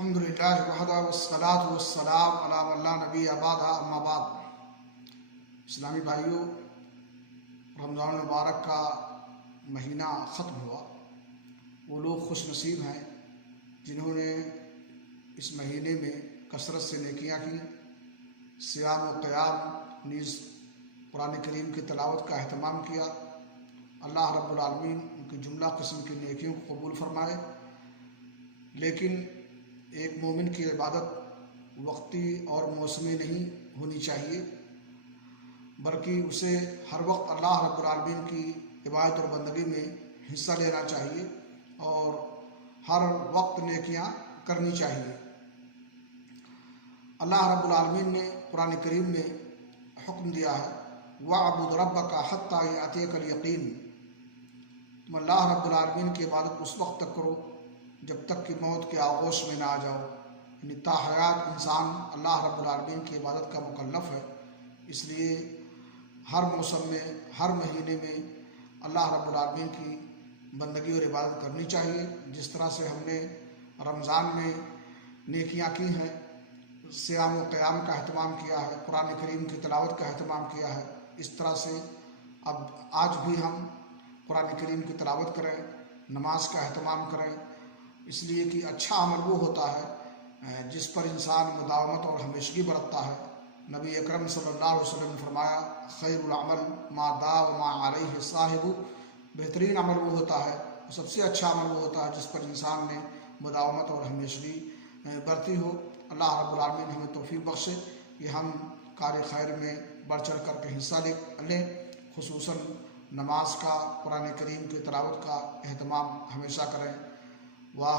अल्हम्दुलिल्लाह वहदा वस्सलातु वस्सलाम अला मन ला नबी अबाद अम्मा बाद। इस्लामी भाइयों, रमज़ान मुबारक का महीना ख़त्म हुआ। वो लोग खुश नसीब हैं जिन्होंने इस महीने में कसरत से नेकियां की, सियाम व क़याम नीज़ कुरान करीम की तिलावत का अहतमाम किया। अल्लाह रब्बुल आलमीन उनकी जुमला किस्म की नेकियों को कबूल फरमाए। लेकिन एक मोमिन की इबादत वक्ती और मौसमी नहीं होनी चाहिए, बल्कि उसे हर वक्त अल्लाह रब्बुल आलमीन की इबादत और बंदगी में हिस्सा लेना चाहिए और हर वक्त नेकियां करनी चाहिए। अल्लाह रब्बुल आलमीन ने कुरान करीम में हुक्म दिया है, वअबुद रब्बका हत्ता यातियकल यकीन। तुम अल्लाह रब्बुल आलमीन की इबादत उस वक्त तक करो जब तक कि मौत के आगोश में ना आ जाओ। यानी ताहयात इंसान अल्लाह रब्बुल आलमीन की इबादत का मुकल्लफ है। इसलिए हर मौसम में, हर महीने में अल्लाह रब्बुल आलमीन की बंदगी और इबादत करनी चाहिए। जिस तरह से हमने रमज़ान में नेकियां की हैं, सियाम व क़याम का अहतमाम किया है, कुरान करीम की तिलावत का अहतमाम किया है, इस तरह से अब आज भी हम कुरान करीम की तिलावत करें, नमाज का अहतमाम करें। इसलिए कि अच्छा अमल वो होता है जिस पर इंसान मुदावमत और हमेशगी बरतता है। नबी अकरम सल्लल्लाहु अलैहि वसल्लम ने फरमाया, खैरुल अमल मा दावमा अलैहि साहिबु। बेहतरीन अमल वो होता है, सबसे अच्छा अमल वो होता है जिस पर इंसान ने मुदावमत और हमेशगी बरती हो। अल्लाह रब्बुल आलमीन हमें तौफीक बख्शे कि हम कार्य खैर में बढ़ चढ़ कर के हिस्सा लें। खुसूसन नमाज का, कुरान करीम की तिलावत का एहतमाम हमेशा करें। वाह।